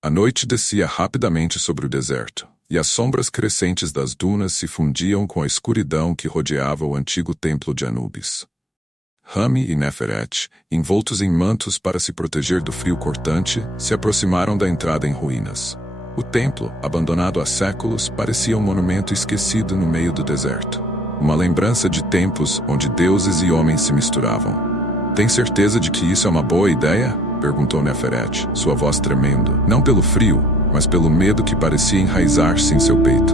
A noite descia rapidamente sobre o deserto, e as sombras crescentes das dunas se fundiam com a escuridão que rodeava o antigo templo de Anubis. Rami e Neferet, envoltos em mantos para se proteger do frio cortante, se aproximaram da entrada em ruínas. O templo, abandonado há séculos, parecia um monumento esquecido no meio do deserto. Uma lembrança de tempos onde deuses e homens se misturavam. "Tem certeza de que isso é uma boa ideia?" perguntou Neferet, sua voz tremendo, não pelo frio, mas pelo medo que parecia enraizar-se em seu peito.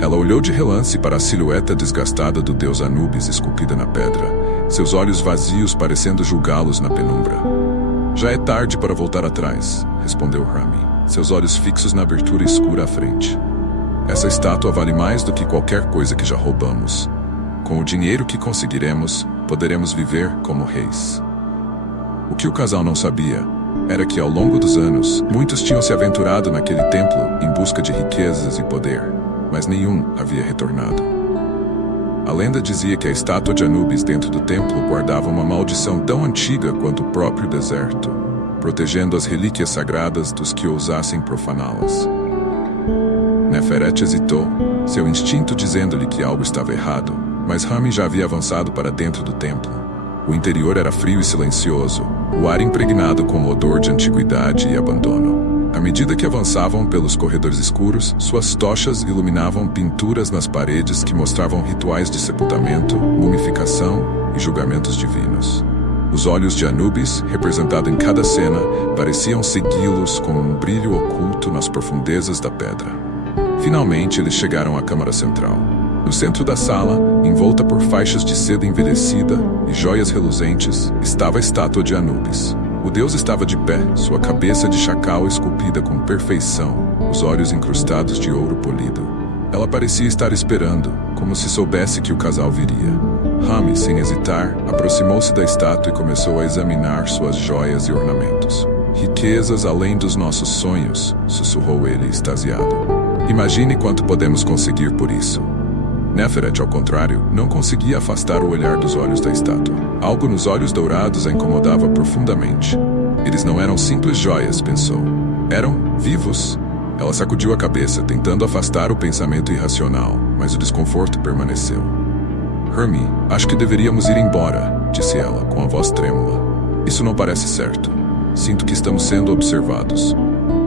Ela olhou de relance para a silhueta desgastada do deus Anubis esculpida na pedra, seus olhos vazios parecendo julgá-los na penumbra. "Já é tarde para voltar atrás", respondeu Rami, seus olhos fixos na abertura escura à frente. "Essa estátua vale mais do que qualquer coisa que já roubamos. Com o dinheiro que conseguiremos, poderemos viver como reis." O que o casal não sabia era que, ao longo dos anos, muitos tinham se aventurado naquele templo em busca de riquezas e poder, mas nenhum havia retornado. A lenda dizia que a estátua de Anubis dentro do templo guardava uma maldição tão antiga quanto o próprio deserto, protegendo as relíquias sagradas dos que ousassem profaná-las. Neferet hesitou, seu instinto dizendo-lhe que algo estava errado, mas Rami já havia avançado para dentro do templo. O interior era frio e silencioso, o ar impregnado com o odor de antiguidade e abandono. À medida que avançavam pelos corredores escuros, suas tochas iluminavam pinturas nas paredes que mostravam rituais de sepultamento, mumificação e julgamentos divinos. Os olhos de Anubis, representado em cada cena, pareciam segui-los com um brilho oculto nas profundezas da pedra. Finalmente, eles chegaram à câmara central. No centro da sala, envolta por faixas de seda envelhecida e joias reluzentes, estava a estátua de Anubis. O deus estava de pé, sua cabeça de chacal esculpida com perfeição, os olhos incrustados de ouro polido. Ela parecia estar esperando, como se soubesse que o casal viria. Rami, sem hesitar, aproximou-se da estátua e começou a examinar suas joias e ornamentos. "Riquezas além dos nossos sonhos", sussurrou ele, extasiado. "Imagine quanto podemos conseguir por isso." Neferet, ao contrário, não conseguia afastar o olhar dos olhos da estátua. Algo nos olhos dourados a incomodava profundamente. Eles não eram simples joias, pensou. Eram vivos. Ela sacudiu a cabeça, tentando afastar o pensamento irracional, mas o desconforto permaneceu. "Rami, acho que deveríamos ir embora", disse ela, com a voz trêmula. "Isso não parece certo. Sinto que estamos sendo observados."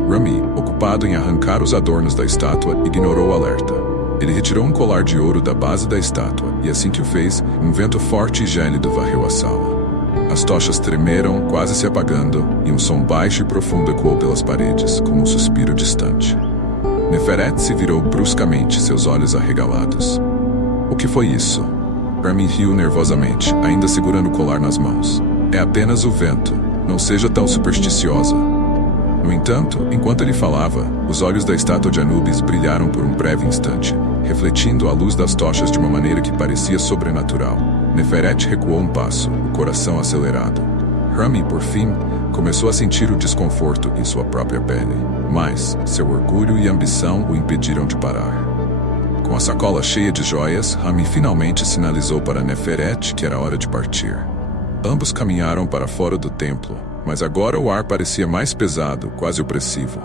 Rami, ocupado em arrancar os adornos da estátua, ignorou o alerta. Ele retirou um colar de ouro da base da estátua, e assim que o fez, um vento forte e gélido varreu a sala. As tochas tremeram, quase se apagando, e um som baixo e profundo ecoou pelas paredes, como um suspiro distante. Neferet se virou bruscamente, seus olhos arregalados. "O que foi isso?" Rami riu nervosamente, ainda segurando o colar nas mãos. "É apenas o vento. Não seja tão supersticiosa." No entanto, enquanto ele falava, os olhos da estátua de Anubis brilharam por um breve instante, refletindo a luz das tochas de uma maneira que parecia sobrenatural. Neferet recuou um passo, o coração acelerado. Rami, por fim, começou a sentir o desconforto em sua própria pele, mas seu orgulho e ambição o impediram de parar. Com a sacola cheia de joias, Rami finalmente sinalizou para Neferet que era hora de partir. Ambos caminharam para fora do templo, mas agora o ar parecia mais pesado, quase opressivo.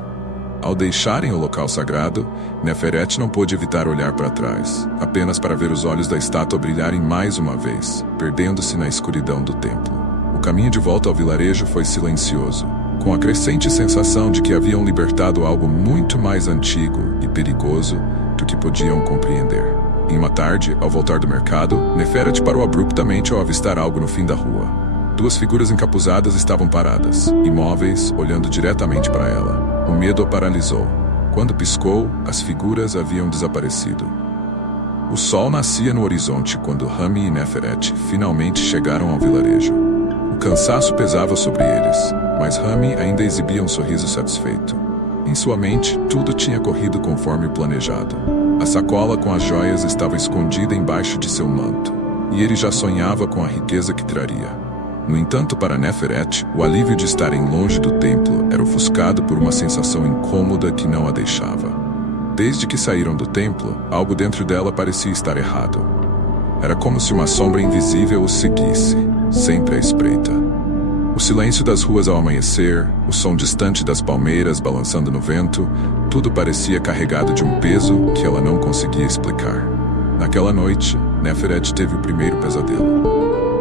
Ao deixarem o local sagrado, Neferet não pôde evitar olhar para trás, apenas para ver os olhos da estátua brilharem mais uma vez, perdendo-se na escuridão do templo. O caminho de volta ao vilarejo foi silencioso, com a crescente sensação de que haviam libertado algo muito mais antigo e perigoso do que podiam compreender. Em uma tarde, ao voltar do mercado, Neferet parou abruptamente ao avistar algo no fim da rua. Duas figuras encapuzadas estavam paradas, imóveis, olhando diretamente para ela. O medo a paralisou. Quando piscou, as figuras haviam desaparecido. O sol nascia no horizonte quando Rami e Neferet finalmente chegaram ao vilarejo. O cansaço pesava sobre eles, mas Rami ainda exibia um sorriso satisfeito. Em sua mente, tudo tinha corrido conforme planejado. A sacola com as joias estava escondida embaixo de seu manto, e ele já sonhava com a riqueza que traria. No entanto, para Neferet, o alívio de estarem longe do templo era ofuscado por uma sensação incômoda que não a deixava. Desde que saíram do templo, algo dentro dela parecia estar errado. Era como se uma sombra invisível os seguisse, sempre à espreita. O silêncio das ruas ao amanhecer, o som distante das palmeiras balançando no vento, tudo parecia carregado de um peso que ela não conseguia explicar. Naquela noite, Neferet teve o primeiro pesadelo.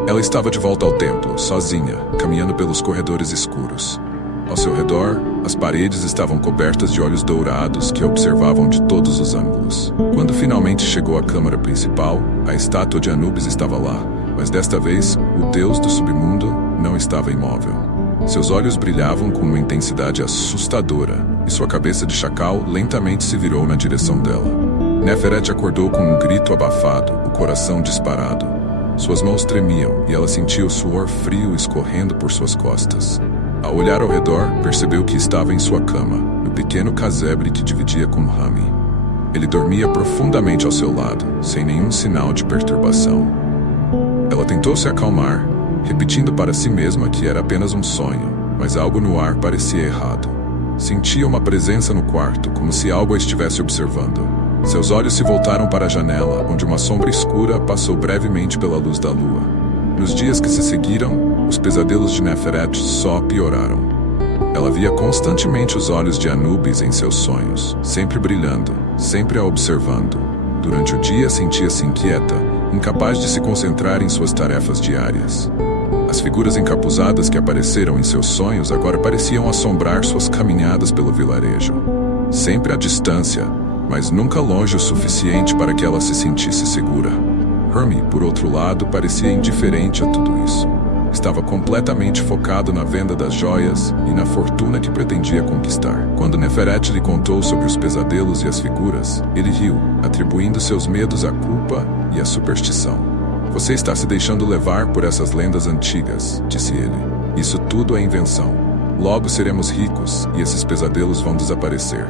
Ela estava de volta ao templo, sozinha, caminhando pelos corredores escuros. Ao seu redor, as paredes estavam cobertas de olhos dourados que a observavam de todos os ângulos. Quando finalmente chegou à câmara principal, a estátua de Anubis estava lá, mas desta vez, o deus do submundo não estava imóvel. Seus olhos brilhavam com uma intensidade assustadora, e sua cabeça de chacal lentamente se virou na direção dela. Neferet acordou com um grito abafado, o coração disparado. Suas mãos tremiam e ela sentia o suor frio escorrendo por suas costas. Ao olhar ao redor, percebeu que estava em sua cama, no pequeno casebre que dividia com Rami. Ele dormia profundamente ao seu lado, sem nenhum sinal de perturbação. Ela tentou se acalmar, repetindo para si mesma que era apenas um sonho, mas algo no ar parecia errado. Sentia uma presença no quarto, como se algo a estivesse observando. Seus olhos se voltaram para a janela, onde uma sombra escura passou brevemente pela luz da lua. Nos dias que se seguiram, os pesadelos de Neferet só pioraram. Ela via constantemente os olhos de Anubis em seus sonhos, sempre brilhando, sempre a observando. Durante o dia sentia-se inquieta, incapaz de se concentrar em suas tarefas diárias. As figuras encapuzadas que apareceram em seus sonhos agora pareciam assombrar suas caminhadas pelo vilarejo. Sempre à distância, mas nunca longe o suficiente para que ela se sentisse segura. Hermie, por outro lado, parecia indiferente a tudo isso. Estava completamente focado na venda das joias e na fortuna que pretendia conquistar. Quando Neferet lhe contou sobre os pesadelos e as figuras, ele riu, atribuindo seus medos à culpa e à superstição. "Você está se deixando levar por essas lendas antigas", disse ele. "Isso tudo é invenção. Logo seremos ricos e esses pesadelos vão desaparecer."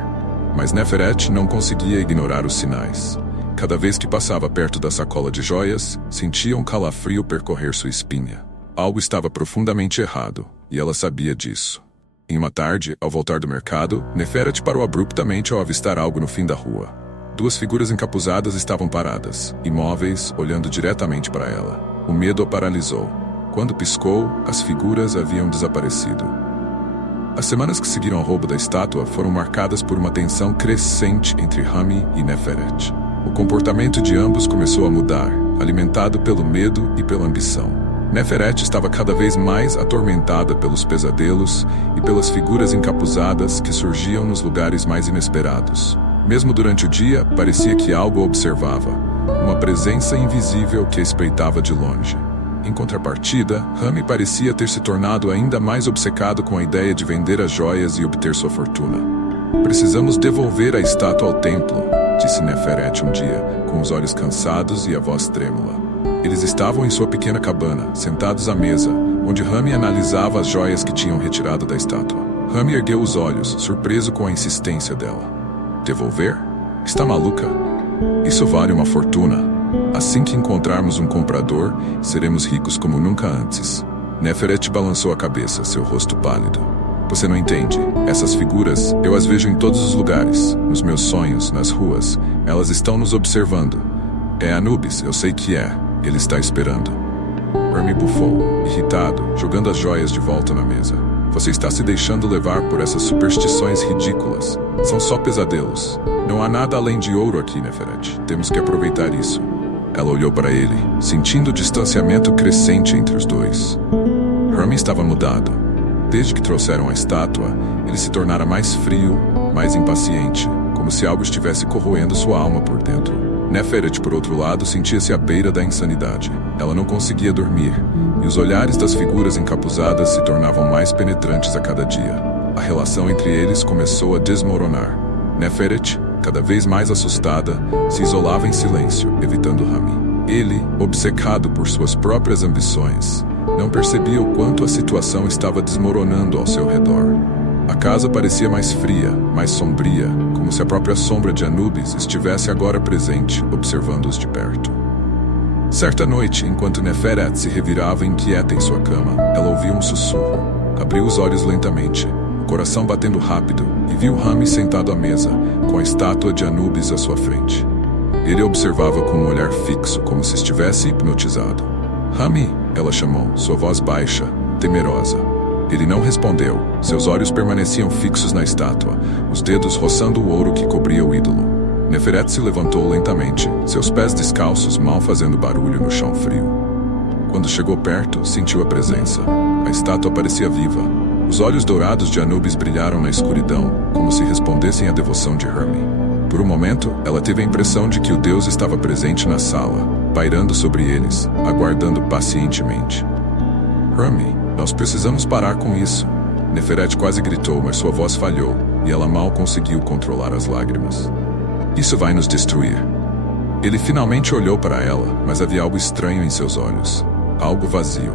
Mas Neferet não conseguia ignorar os sinais. Cada vez que passava perto da sacola de joias, sentia um calafrio percorrer sua espinha. Algo estava profundamente errado, e ela sabia disso. Em uma tarde, ao voltar do mercado, Neferet parou abruptamente ao avistar algo no fim da rua. Duas figuras encapuzadas estavam paradas, imóveis, olhando diretamente para ela. O medo a paralisou. Quando piscou, as figuras haviam desaparecido. As semanas que seguiram ao roubo da estátua foram marcadas por uma tensão crescente entre Rami e Neferet. O comportamento de ambos começou a mudar, alimentado pelo medo e pela ambição. Neferet estava cada vez mais atormentada pelos pesadelos e pelas figuras encapuzadas que surgiam nos lugares mais inesperados. Mesmo durante o dia, parecia que algo a observava, uma presença invisível que a espreitava de longe. Em contrapartida, Rami parecia ter se tornado ainda mais obcecado com a ideia de vender as joias e obter sua fortuna. "Precisamos devolver a estátua ao templo", disse Neferet um dia, com os olhos cansados e a voz trêmula. Eles estavam em sua pequena cabana, sentados à mesa, onde Rami analisava as joias que tinham retirado da estátua. Rami ergueu os olhos, surpreso com a insistência dela. "Devolver? Está maluca? Isso vale uma fortuna. Assim que encontrarmos um comprador, seremos ricos como nunca antes." Neferet balançou a cabeça, seu rosto pálido. "Você não entende. Essas figuras, eu as vejo em todos os lugares, nos meus sonhos, nas ruas. Elas estão nos observando. É Anubis, eu sei que é. Ele está esperando." Hermie bufou, irritado, jogando as joias de volta na mesa. "Você está se deixando levar por essas superstições ridículas. São só pesadelos. Não há nada além de ouro aqui, Neferet. Temos que aproveitar isso." Ela olhou para ele, sentindo o distanciamento crescente entre os dois. Hermie estava mudado. Desde que trouxeram a estátua, ele se tornara mais frio, mais impaciente, como se algo estivesse corroendo sua alma por dentro. Neferet, por outro lado, sentia-se à beira da insanidade. Ela não conseguia dormir, e os olhares das figuras encapuzadas se tornavam mais penetrantes a cada dia. A relação entre eles começou a desmoronar. Neferet, cada vez mais assustada, se isolava em silêncio, evitando Rami. Ele, obcecado por suas próprias ambições, não percebia o quanto a situação estava desmoronando ao seu redor. A casa parecia mais fria, mais sombria, como se a própria sombra de Anubis estivesse agora presente, observando-os de perto. Certa noite, enquanto Neferet se revirava inquieta em sua cama, ela ouviu um sussurro. Abriu os olhos lentamente, o coração batendo rápido, e viu Rami sentado à mesa, com a estátua de Anubis à sua frente. Ele a observava com um olhar fixo, como se estivesse hipnotizado. "Rami", ela chamou, sua voz baixa, temerosa. Ele não respondeu. Seus olhos permaneciam fixos na estátua, os dedos roçando o ouro que cobria o ídolo. Neferet se levantou lentamente, seus pés descalços mal fazendo barulho no chão frio. Quando chegou perto, sentiu a presença. A estátua parecia viva. Os olhos dourados de Anubis brilharam na escuridão, como se respondessem à devoção de Herme. Por um momento, ela teve a impressão de que o deus estava presente na sala, pairando sobre eles, aguardando pacientemente. Herme, nós precisamos parar com isso. Neferet quase gritou, mas sua voz falhou, e ela mal conseguiu controlar as lágrimas. Isso vai nos destruir. Ele finalmente olhou para ela, mas havia algo estranho em seus olhos. Algo vazio.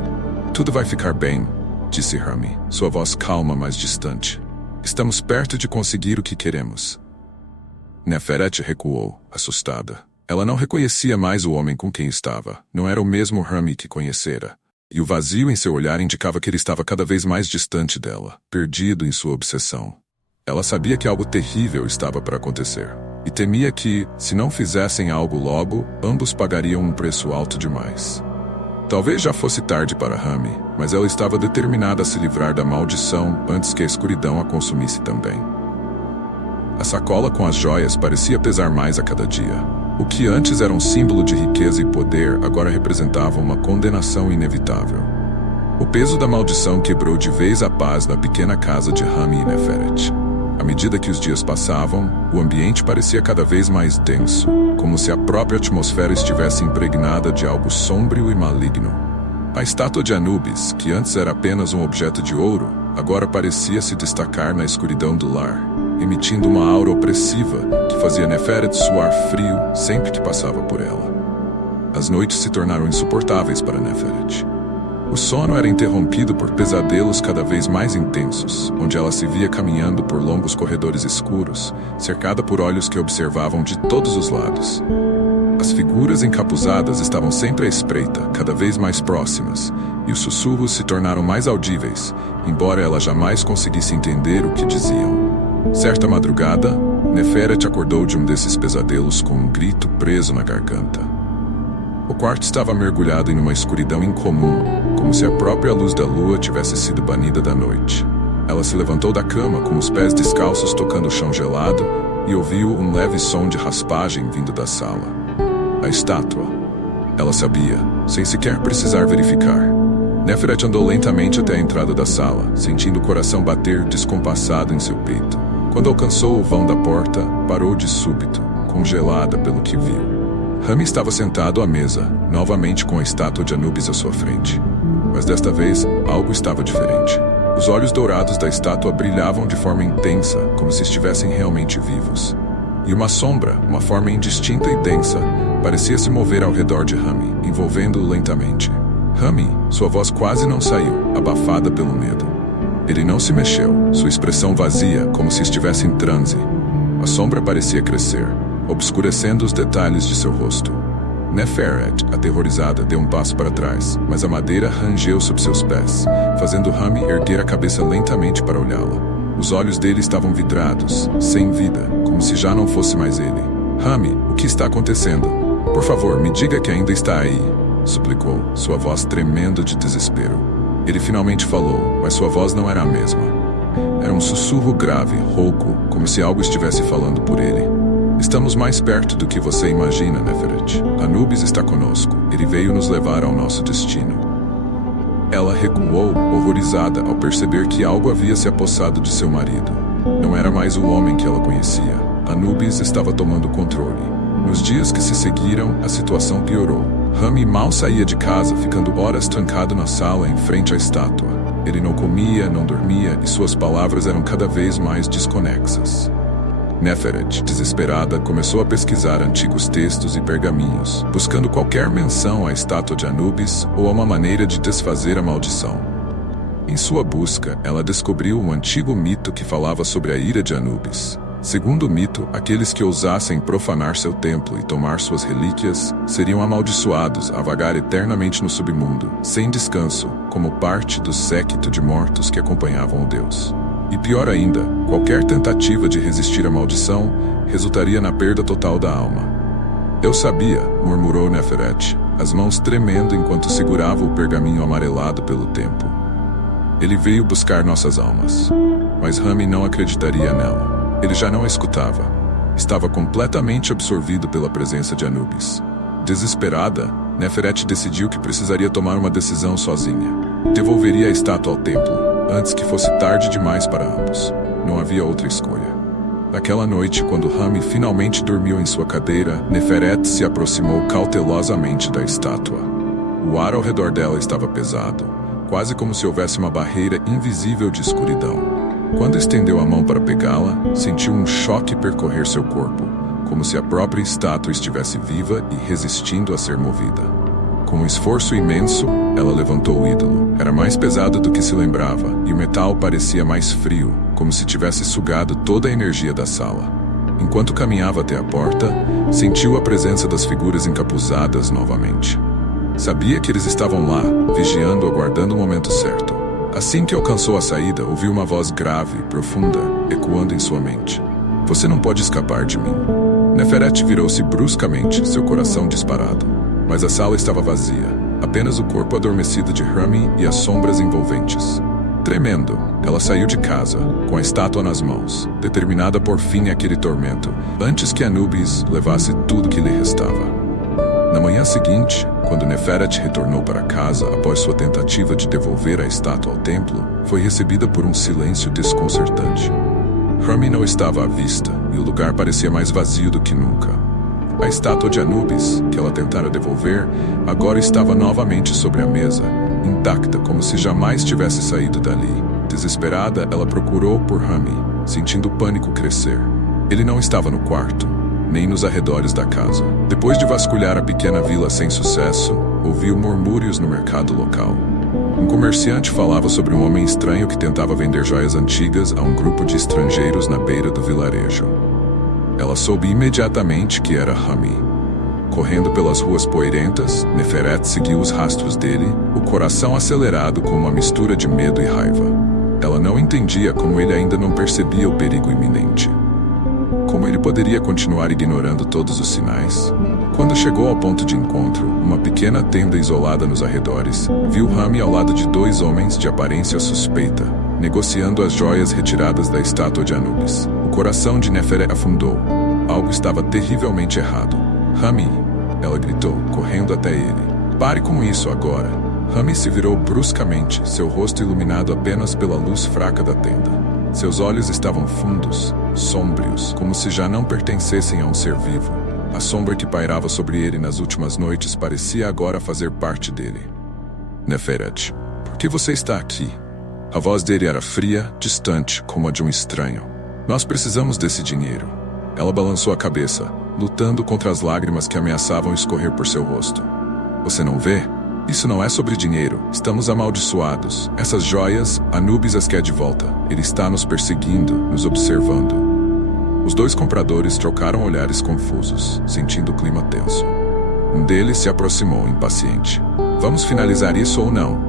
Tudo vai ficar bem, disse Herme, sua voz calma, mas distante. Estamos perto de conseguir o que queremos. Neferet recuou, assustada. Ela não reconhecia mais o homem com quem estava. Não era o mesmo Herme que conhecera. E o vazio em seu olhar indicava que ele estava cada vez mais distante dela, perdido em sua obsessão. Ela sabia que algo terrível estava para acontecer. E temia que, se não fizessem algo logo, ambos pagariam um preço alto demais. Talvez já fosse tarde para Herme, mas ela estava determinada a se livrar da maldição antes que a escuridão a consumisse também. A sacola com as joias parecia pesar mais a cada dia. O que antes era um símbolo de riqueza e poder, agora representava uma condenação inevitável. O peso da maldição quebrou de vez a paz na pequena casa de Herme e Neferet. À medida que os dias passavam, o ambiente parecia cada vez mais denso, como se a própria atmosfera estivesse impregnada de algo sombrio e maligno. A estátua de Anubis, que antes era apenas um objeto de ouro, agora parecia se destacar na escuridão do lar, emitindo uma aura opressiva que fazia Neferet suar frio sempre que passava por ela. As noites se tornaram insuportáveis para Neferet. O sono era interrompido por pesadelos cada vez mais intensos, onde ela se via caminhando por longos corredores escuros, cercada por olhos que observavam de todos os lados. As figuras encapuzadas estavam sempre à espreita, cada vez mais próximas, e os sussurros se tornaram mais audíveis, embora ela jamais conseguisse entender o que diziam. Certa madrugada, Neferet acordou de um desses pesadelos com um grito preso na garganta. O quarto estava mergulhado em uma escuridão incomum, como se a própria luz da lua tivesse sido banida da noite. Ela se levantou da cama com os pés descalços tocando o chão gelado e ouviu um leve som de raspagem vindo da sala. A estátua. Ela sabia, sem sequer precisar verificar. Neferet andou lentamente até a entrada da sala, sentindo o coração bater descompassado em seu peito. Quando alcançou o vão da porta, parou de súbito, congelada pelo que viu. Herme estava sentado à mesa, novamente com a estátua de Anubis à sua frente. Mas desta vez, algo estava diferente. Os olhos dourados da estátua brilhavam de forma intensa, como se estivessem realmente vivos. E uma sombra, uma forma indistinta e densa, parecia se mover ao redor de Herme, envolvendo-o lentamente. Herme, sua voz quase não saiu, abafada pelo medo. Ele não se mexeu, sua expressão vazia, como se estivesse em transe. A sombra parecia crescer, obscurecendo os detalhes de seu rosto. Neferet, aterrorizada, deu um passo para trás, mas a madeira rangeu sob seus pés, fazendo Herme erguer a cabeça lentamente para olhá-la. Os olhos dele estavam vidrados, sem vida, como se já não fosse mais ele. Herme, o que está acontecendo? Por favor, me diga que ainda está aí, suplicou, sua voz tremendo de desespero. Ele finalmente falou, mas sua voz não era a mesma. Era um sussurro grave, rouco, como se algo estivesse falando por ele. Estamos mais perto do que você imagina, Neferet. Anubis está conosco. Ele veio nos levar ao nosso destino. Ela recuou, horrorizada, ao perceber que algo havia se apossado de seu marido. Não era mais o homem que ela conhecia. Anubis estava tomando controle. Nos dias que se seguiram, a situação piorou. Herme mal saía de casa, ficando horas trancado na sala em frente à estátua. Ele não comia, não dormia, e suas palavras eram cada vez mais desconexas. Neferet, desesperada, começou a pesquisar antigos textos e pergaminhos, buscando qualquer menção à estátua de Anubis ou a uma maneira de desfazer a maldição. Em sua busca, ela descobriu um antigo mito que falava sobre a ira de Anubis. Segundo o mito, aqueles que ousassem profanar seu templo e tomar suas relíquias seriam amaldiçoados a vagar eternamente no submundo, sem descanso, como parte do séquito de mortos que acompanhavam o deus. E pior ainda, qualquer tentativa de resistir à maldição resultaria na perda total da alma. Eu sabia, murmurou Neferet, as mãos tremendo enquanto segurava o pergaminho amarelado pelo tempo. Ele veio buscar nossas almas. Mas Rami não acreditaria nela. Ele já não a escutava. Estava completamente absorvido pela presença de Anubis. Desesperada, Neferet decidiu que precisaria tomar uma decisão sozinha. Devolveria a estátua ao templo, antes que fosse tarde demais para ambos. Não havia outra escolha. Naquela noite, quando Rami finalmente dormiu em sua cadeira, Neferet se aproximou cautelosamente da estátua. O ar ao redor dela estava pesado, quase como se houvesse uma barreira invisível de escuridão. Quando estendeu a mão para pegá-la, sentiu um choque percorrer seu corpo, como se a própria estátua estivesse viva e resistindo a ser movida. Com um esforço imenso, ela levantou o ídolo. Era mais pesado do que se lembrava, e o metal parecia mais frio, como se tivesse sugado toda a energia da sala. Enquanto caminhava até a porta, sentiu a presença das figuras encapuzadas novamente. Sabia que eles estavam lá, vigiando, aguardando o momento certo. Assim que alcançou a saída, ouviu uma voz grave, profunda, ecoando em sua mente. Você não pode escapar de mim. Neferet virou-se bruscamente, seu coração disparado. Mas a sala estava vazia, apenas o corpo adormecido de Rami e as sombras envolventes. Tremendo, ela saiu de casa, com a estátua nas mãos, determinada a pôr fim àquele tormento, antes que Anubis levasse tudo que lhe restava. Na manhã seguinte, quando Neferet retornou para casa após sua tentativa de devolver a estátua ao templo, foi recebida por um silêncio desconcertante. Rami não estava à vista, e o lugar parecia mais vazio do que nunca. A estátua de Anubis, que ela tentara devolver, agora estava novamente sobre a mesa, intacta, como se jamais tivesse saído dali. Desesperada, ela procurou por Rami, sentindo o pânico crescer. Ele não estava no quarto, nem nos arredores da casa. Depois de vasculhar a pequena vila sem sucesso, ouviu murmúrios no mercado local. Um comerciante falava sobre um homem estranho que tentava vender joias antigas a um grupo de estrangeiros na beira do vilarejo. Ela soube imediatamente que era Rami. Correndo pelas ruas poeirentas, Neferet seguiu os rastros dele, o coração acelerado com uma mistura de medo e raiva. Ela não entendia como ele ainda não percebia o perigo iminente. Como ele poderia continuar ignorando todos os sinais? Quando chegou ao ponto de encontro, uma pequena tenda isolada nos arredores, viu Rami ao lado de dois homens de aparência suspeita, negociando as joias retiradas da estátua de Anubis. O coração de Neferet afundou. Algo estava terrivelmente errado. Rami, ela gritou, correndo até ele. Pare com isso agora. Rami se virou bruscamente, seu rosto iluminado apenas pela luz fraca da tenda. Seus olhos estavam fundos, sômbrios, como se já não pertencessem a um ser vivo. A sombra que pairava sobre ele nas últimas noites parecia agora fazer parte dele. Neferet, por que você está aqui? A voz dele era fria, distante, como a de um estranho. Nós precisamos desse dinheiro. Ela balançou a cabeça, lutando contra as lágrimas que ameaçavam escorrer por seu rosto. Você não vê? Isso não é sobre dinheiro. Estamos amaldiçoados. Essas joias, Anubis as quer de volta. Ele está nos perseguindo, nos observando. Os dois compradores trocaram olhares confusos, sentindo o clima tenso. Um deles se aproximou, impaciente. Vamos finalizar isso ou não?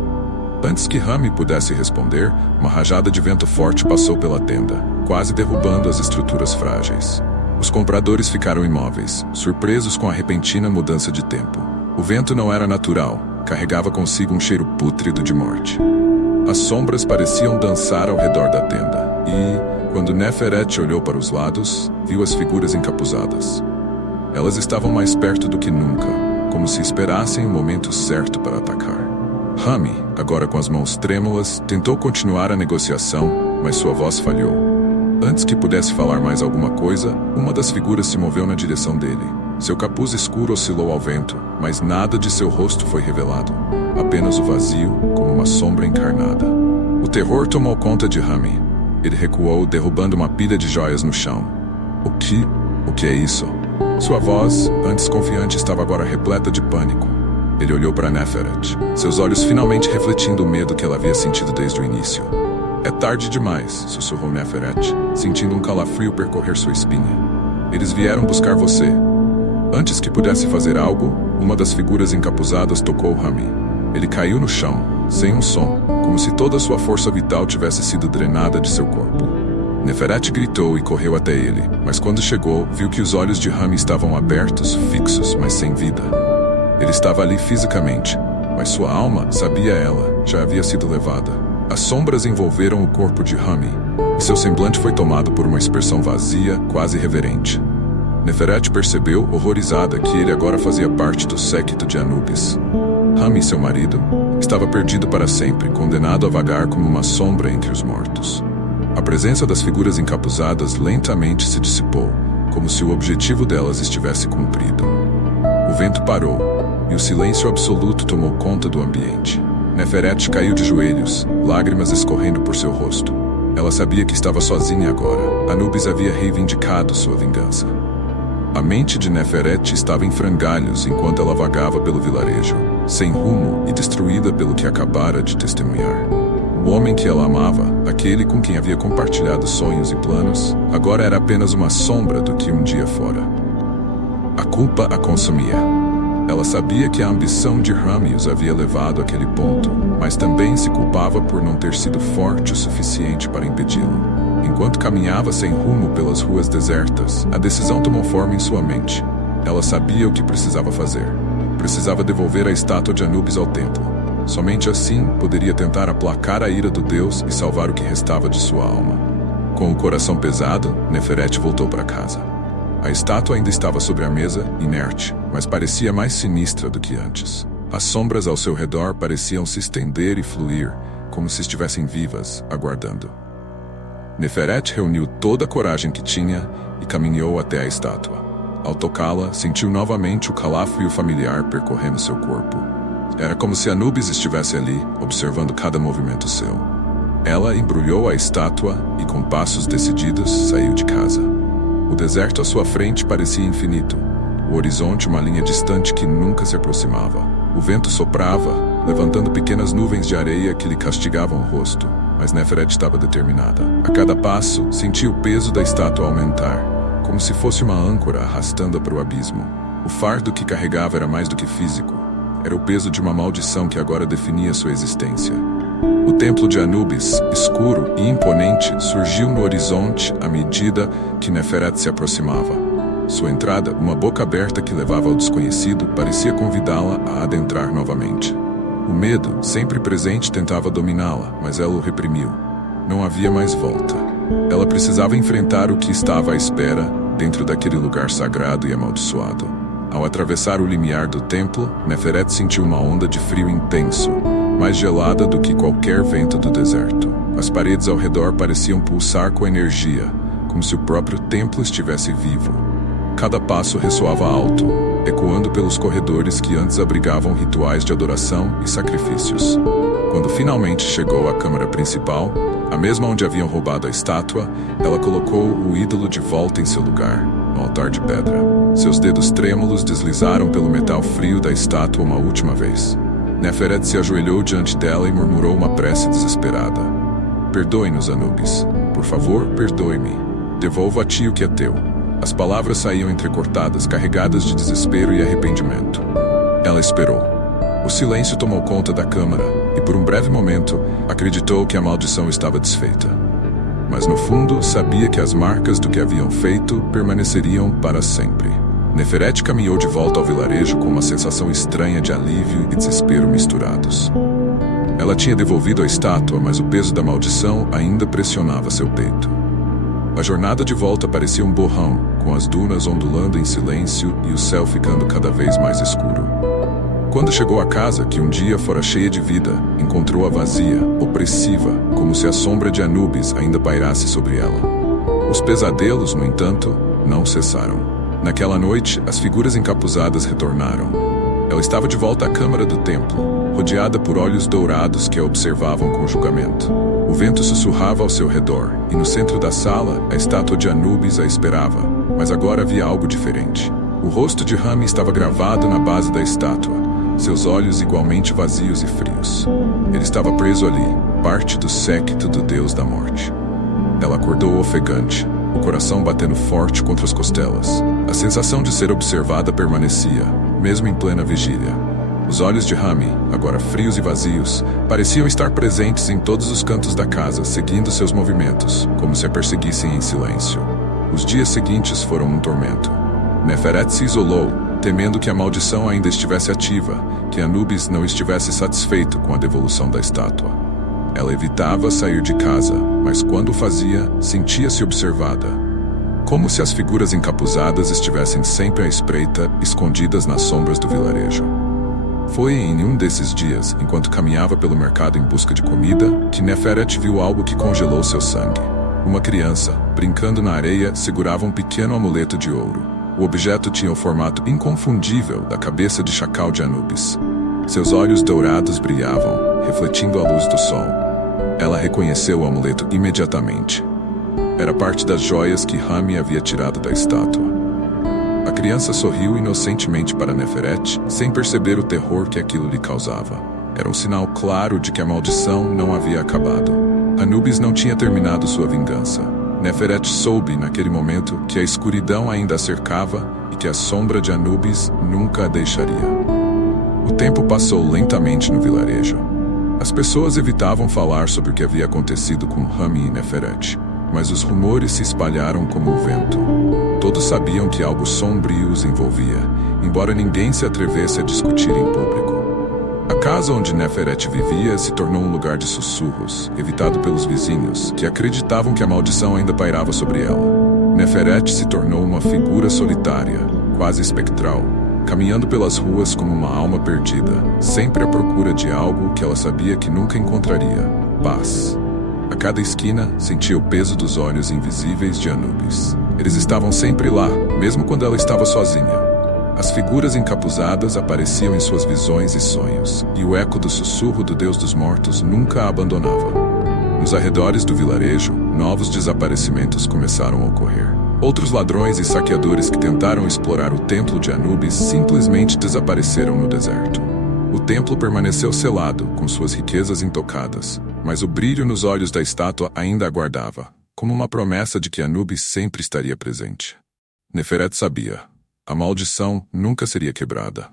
Antes que Rami pudesse responder, uma rajada de vento forte passou pela tenda, quase derrubando as estruturas frágeis. Os compradores ficaram imóveis, surpresos com a repentina mudança de tempo. O vento não era natural, carregava consigo um cheiro pútrido de morte. As sombras pareciam dançar ao redor da tenda, e, quando Neferet olhou para os lados, viu as figuras encapuzadas. Elas estavam mais perto do que nunca, como se esperassem o momento certo para atacar. Rami, agora com as mãos trêmulas, tentou continuar a negociação, mas sua voz falhou. Antes que pudesse falar mais alguma coisa, uma das figuras se moveu na direção dele. Seu capuz escuro oscilou ao vento, mas nada de seu rosto foi revelado. Apenas o vazio, como uma sombra encarnada. O terror tomou conta de Rami. Ele recuou, derrubando uma pilha de joias no chão. O que é isso? Sua voz, antes confiante, estava agora repleta de pânico. Ele olhou para Neferet, seus olhos finalmente refletindo o medo que ela havia sentido desde o início. É tarde demais, sussurrou Neferet, sentindo um calafrio percorrer sua espinha. Eles vieram buscar você. Antes que pudesse fazer algo, uma das figuras encapuzadas tocou Rami. Ele caiu no chão, sem um som, como se toda sua força vital tivesse sido drenada de seu corpo. Neferet gritou e correu até ele, mas quando chegou, viu que os olhos de Rami estavam abertos, fixos, mas sem vida. Ele estava ali fisicamente, mas sua alma, sabia ela, já havia sido levada. As sombras envolveram o corpo de Rami, e seu semblante foi tomado por uma expressão vazia, quase reverente. Neferet percebeu, horrorizada, que ele agora fazia parte do séquito de Anubis. Rami, seu marido, estava perdido para sempre, condenado a vagar como uma sombra entre os mortos. A presença das figuras encapuzadas lentamente se dissipou, como se o objetivo delas estivesse cumprido. O vento parou, e o silêncio absoluto tomou conta do ambiente. Neferet caiu de joelhos, lágrimas escorrendo por seu rosto. Ela sabia que estava sozinha agora. Anubis havia reivindicado sua vingança. A mente de Neferet estava em frangalhos enquanto ela vagava pelo vilarejo, sem rumo e destruída pelo que acabara de testemunhar. O homem que ela amava, aquele com quem havia compartilhado sonhos e planos, agora era apenas uma sombra do que um dia fora. A culpa a consumia. Ela sabia que a ambição de Rami os havia levado àquele ponto, mas também se culpava por não ter sido forte o suficiente para impedi-lo. Enquanto caminhava sem rumo pelas ruas desertas, a decisão tomou forma em sua mente. Ela sabia o que precisava fazer. Precisava devolver a estátua de Anubis ao templo. Somente assim poderia tentar aplacar a ira do deus e salvar o que restava de sua alma. Com o coração pesado, Neferet voltou para casa. A estátua ainda estava sobre a mesa, inerte, mas parecia mais sinistra do que antes. As sombras ao seu redor pareciam se estender e fluir, como se estivessem vivas, aguardando. Neferet reuniu toda a coragem que tinha e caminhou até a estátua. Ao tocá-la, sentiu novamente o calafrio familiar percorrendo seu corpo. Era como se Anubis estivesse ali, observando cada movimento seu. Ela embrulhou a estátua e, com passos decididos, saiu de casa. O deserto à sua frente parecia infinito. O horizonte uma linha distante que nunca se aproximava. O vento soprava, levantando pequenas nuvens de areia que lhe castigavam o rosto. Mas Neferet estava determinada. A cada passo, sentia o peso da estátua aumentar, como se fosse uma âncora arrastando-a para o abismo. O fardo que carregava era mais do que físico. Era o peso de uma maldição que agora definia sua existência. O templo de Anubis, escuro e imponente, surgiu no horizonte à medida que Neferet se aproximava. Sua entrada, uma boca aberta que levava ao desconhecido, parecia convidá-la a adentrar novamente. O medo, sempre presente, tentava dominá-la, mas ela o reprimiu. Não havia mais volta. Ela precisava enfrentar o que estava à espera dentro daquele lugar sagrado e amaldiçoado. Ao atravessar o limiar do templo, Neferet sentiu uma onda de frio intenso, mais gelada do que qualquer vento do deserto. As paredes ao redor pareciam pulsar com energia, como se o próprio templo estivesse vivo. Cada passo ressoava alto, ecoando pelos corredores que antes abrigavam rituais de adoração e sacrifícios. Quando finalmente chegou à câmara principal, a mesma onde haviam roubado a estátua, ela colocou o ídolo de volta em seu lugar, no altar de pedra. Seus dedos trêmulos deslizaram pelo metal frio da estátua uma última vez. Neferet se ajoelhou diante dela e murmurou uma prece desesperada. Perdoe-nos, Anubis. Por favor, perdoe-me. Devolvo a ti o que é teu. As palavras saíam entrecortadas, carregadas de desespero e arrependimento. Ela esperou. O silêncio tomou conta da câmara e, por um breve momento, acreditou que a maldição estava desfeita. Mas, no fundo, sabia que as marcas do que haviam feito permaneceriam para sempre. Neferet caminhou de volta ao vilarejo com uma sensação estranha de alívio e desespero misturados. Ela tinha devolvido a estátua, mas o peso da maldição ainda pressionava seu peito. A jornada de volta parecia um borrão, com as dunas ondulando em silêncio e o céu ficando cada vez mais escuro. Quando chegou à casa, que um dia fora cheia de vida, encontrou-a vazia, opressiva, como se a sombra de Anubis ainda pairasse sobre ela. Os pesadelos, no entanto, não cessaram. Naquela noite, as figuras encapuzadas retornaram. Ela estava de volta à câmara do templo, rodeada por olhos dourados que a observavam com julgamento. O vento sussurrava ao seu redor, e no centro da sala, a estátua de Anubis a esperava. Mas agora havia algo diferente. O rosto de Rami estava gravado na base da estátua, seus olhos igualmente vazios e frios. Ele estava preso ali, parte do séquito do deus da morte. Ela acordou ofegante, o coração batendo forte contra as costelas. A sensação de ser observada permanecia, mesmo em plena vigília. Os olhos de Rami, agora frios e vazios, pareciam estar presentes em todos os cantos da casa, seguindo seus movimentos, como se a perseguissem em silêncio. Os dias seguintes foram um tormento. Neferet se isolou, temendo que a maldição ainda estivesse ativa, que Anubis não estivesse satisfeito com a devolução da estátua. Ela evitava sair de casa, mas quando o fazia, sentia-se observada. Como se as figuras encapuzadas estivessem sempre à espreita, escondidas nas sombras do vilarejo. Foi em um desses dias, enquanto caminhava pelo mercado em busca de comida, que Neferet viu algo que congelou seu sangue. Uma criança, brincando na areia, segurava um pequeno amuleto de ouro. O objeto tinha o formato inconfundível da cabeça de chacal de Anubis. Seus olhos dourados brilhavam, refletindo a luz do sol. Ela reconheceu o amuleto imediatamente. Era parte das joias que Rami havia tirado da estátua. A criança sorriu inocentemente para Neferet, sem perceber o terror que aquilo lhe causava. Era um sinal claro de que a maldição não havia acabado. Anubis não tinha terminado sua vingança. Neferet soube, naquele momento, que a escuridão ainda a cercava e que a sombra de Anubis nunca a deixaria. O tempo passou lentamente no vilarejo. As pessoas evitavam falar sobre o que havia acontecido com Rami e Neferet, mas os rumores se espalharam como o vento. Todos sabiam que algo sombrio os envolvia, embora ninguém se atrevesse a discutir em público. A casa onde Neferet vivia se tornou um lugar de sussurros, evitado pelos vizinhos, que acreditavam que a maldição ainda pairava sobre ela. Neferet se tornou uma figura solitária, quase espectral, caminhando pelas ruas como uma alma perdida, sempre à procura de algo que ela sabia que nunca encontraria: paz. A cada esquina, sentia o peso dos olhos invisíveis de Anubis. Eles estavam sempre lá, mesmo quando ela estava sozinha. As figuras encapuzadas apareciam em suas visões e sonhos, e o eco do sussurro do Deus dos Mortos nunca a abandonava. Nos arredores do vilarejo, novos desaparecimentos começaram a ocorrer. Outros ladrões e saqueadores que tentaram explorar o templo de Anubis simplesmente desapareceram no deserto. O templo permaneceu selado, com suas riquezas intocadas, mas o brilho nos olhos da estátua ainda aguardava, como uma promessa de que Anubis sempre estaria presente. Neferet sabia. A maldição nunca seria quebrada.